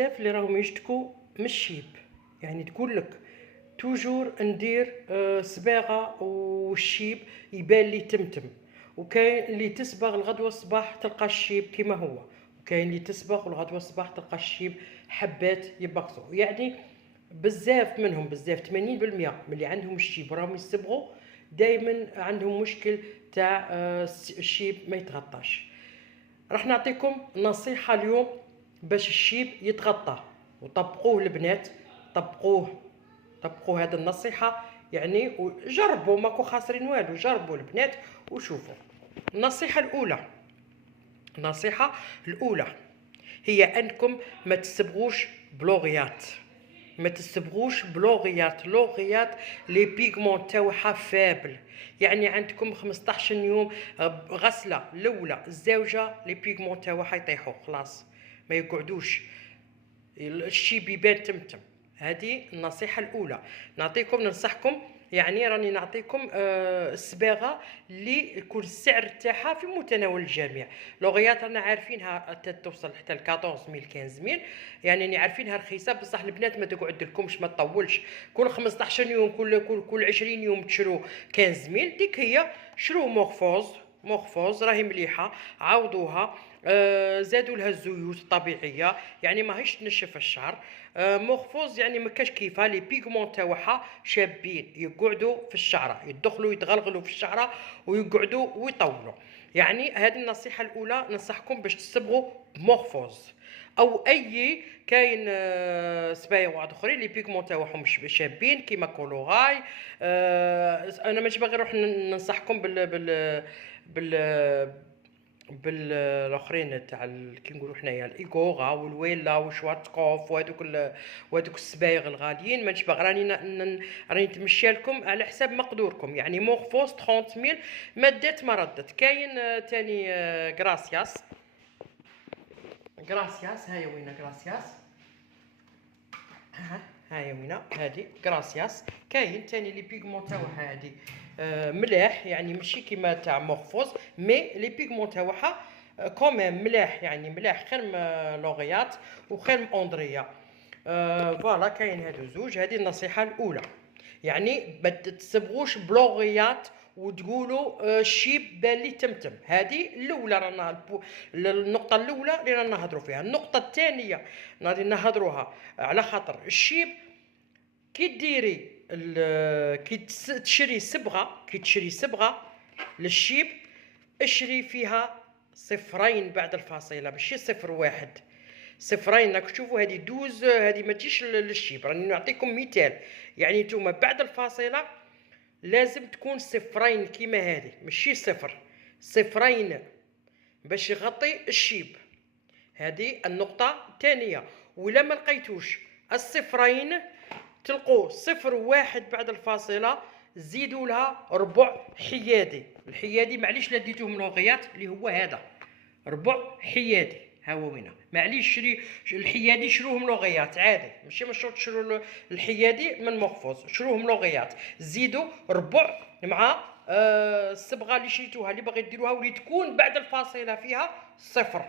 بزاف اللي راهم يشتكوا من الشيب، يعني تقول لك توجور ندير صباغه والشيب يبان لي تمتم، وكاين اللي تصبغ الغدوه الصباح تلقى الشيب كما هو، وكاين اللي تصبغ والغدوه الصباح تلقى الشيب حبات يبقصوا. يعني بزاف منهم، بزاف 80% من اللي عندهم الشيب راهم يصبغوا دائما عندهم مشكل تاع الشيب ما يتغطاش. راح نعطيكم نصيحة اليوم باش الشيب يتغطى، وطبقوه البنات، طبقوه هذه النصيحة يعني، وجربوا ماكو خاسرين والو، جربوا البنات وشوفوا. النصيحة الأولى هي أنكم ما تصبغوش بلوغيات، ما تصبغوش بلوغيات. لوغيات لي بيغمون تاعها فابل، يعني عندكم 15 يوم غسله الاولى الزوجه لي بيغمون تاعها يطيحوا خلاص، ما يقعدوش الشي بيبان تمتم. هذه النصيحه الاولى. ننصحكم يعني راني نعطيكم الصباغه اللي يكون السعر تاعها في متناول الجميع. لوغيات رانا عارفينها توصل حتى ل 14000 15000، يعني راني عارفينها رخيصه، بصح البنات ما تقعد لكمش، ما تطولش كل 15 يوم كل 20 يوم تشرو 15000. ديك هي شرو مورفوز راهي مليحه، عوضوها زادوا لها الزيوت الطبيعيه، يعني ماهيش تنشف الشعر. مورفوز يعني ما كاش كيفها، لي بيغمون تاعها شابين يقعدوا في الشعره، يدخلوا يتغلغلوا في الشعره ويقعدوا ويطولوا. يعني هذه النصيحه الاولى، ننصحكم باش تصبغوا بمورفوز او اي كاين صبايغ واحد اخرين لي بيغمون تاعهم شابين كيما كولوراي. انا ماشي باغي نروح ننصحكم بالاخرين تاع كي نقولوا حنايا الايغورا والويلا وشوارتكوف وهذوك الصبايغ الغاليين، مانيش باغي راني نتمشى لكم على حساب مقدوركم. يعني مورفوس 30000 مادات ما ردت. كاين تاني غراسياس، هاي وين غراسياس، هاي وين هادي غراسياس. كاين تاني لي بيغمون تاعها هادي ملاح، يعني ماشي كيما تاع مورفوز، مي لي بيغمون تاعها كوميم ملاح، يعني ملاح خير من لوغيات وخير من اوندريا. فوالا كاين هادو زوج. هذه النصيحه الاولى، يعني ما تصبغوش بلوغيات وتقولوا الشيب بان لي تمتم. هذه الاولى رانا النقطه الاولى اللي رانا نهضروا فيها. النقطه الثانيه غادي نهضروها على خاطر الشيب كي ديري كي تشري صبغه للشيب، اشري فيها صفرين بعد الفاصله، ماشي صفر واحد، صفرين. راك تشوفوا هذه دوز، هذه ما تجيش للشيب. راني نعطيكم مثال، يعني نتوما بعد الفاصله لازم تكون صفرين كيما هذه، ماشي صفرين باش يغطي الشيب. هذه النقطه الثانيه. ولا ما لقيتوش الصفرين تلقوا صفر واحد بعد الفاصله، زيدوا لها ربع حيادي. الحيادي معليش لا ديتوهم لوغيات اللي هو هذا ربع حيادي، ها هو وين. معليش شري الحيادي شروهم لوغيات عادي، ماشي شرط تشرو الحيادي من مخفوظ، شروهم لوغيات، زيدوا ربع مع الصبغه اللي شريتوها اللي باغي ديروها واللي تكون بعد الفاصله فيها صفر.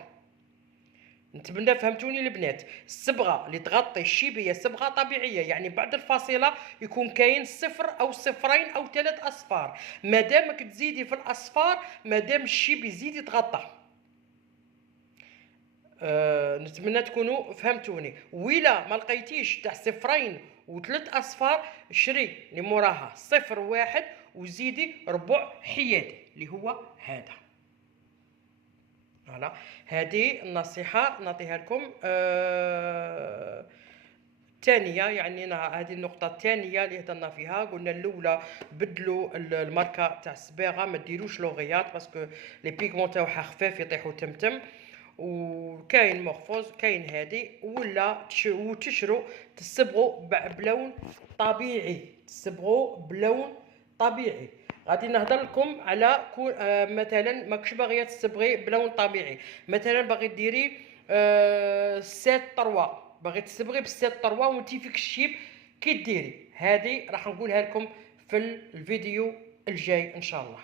نتمنى فهمتوني البنات. الصبغه اللي تغطي الشيب هي صبغه طبيعيه، يعني بعد الفاصله يكون كاين صفر او صفرين او 3 اصفار. مادامك تزيدي في الاصفار مادام الشيب يزيد يتغطى. نتمنى تكونوا فهمتوني. ولا ما لقيتيش تاع صفرين و3 اصفار، شري اللي موراها صفر واحد وزيدي ربع حيادي اللي هو هذا. فوالا هذه النصيحه نعطيها لكم. الثانيه يعني هذه النقطه الثانيه اللي هضرنا فيها. قلنا الاولى بدلوا الماركه تاع الصباغه، ما ديروش لوغيات باسكو لي بيغمون تاعها خفاف يطيحوا تمتم. وكاين مورفوز كاين هذه. ولا تشرو تصبغوا بلون طبيعي، غادي نهضر لكم على مثلا ماكش باغيه تصبغي بلون طبيعي، مثلا باغي ديري 7 3، باغي تصبغي ب7 3 وانتي فيك الشيب كي ديري. هذه راح نقولها لكم في الفيديو الجاي ان شاء الله.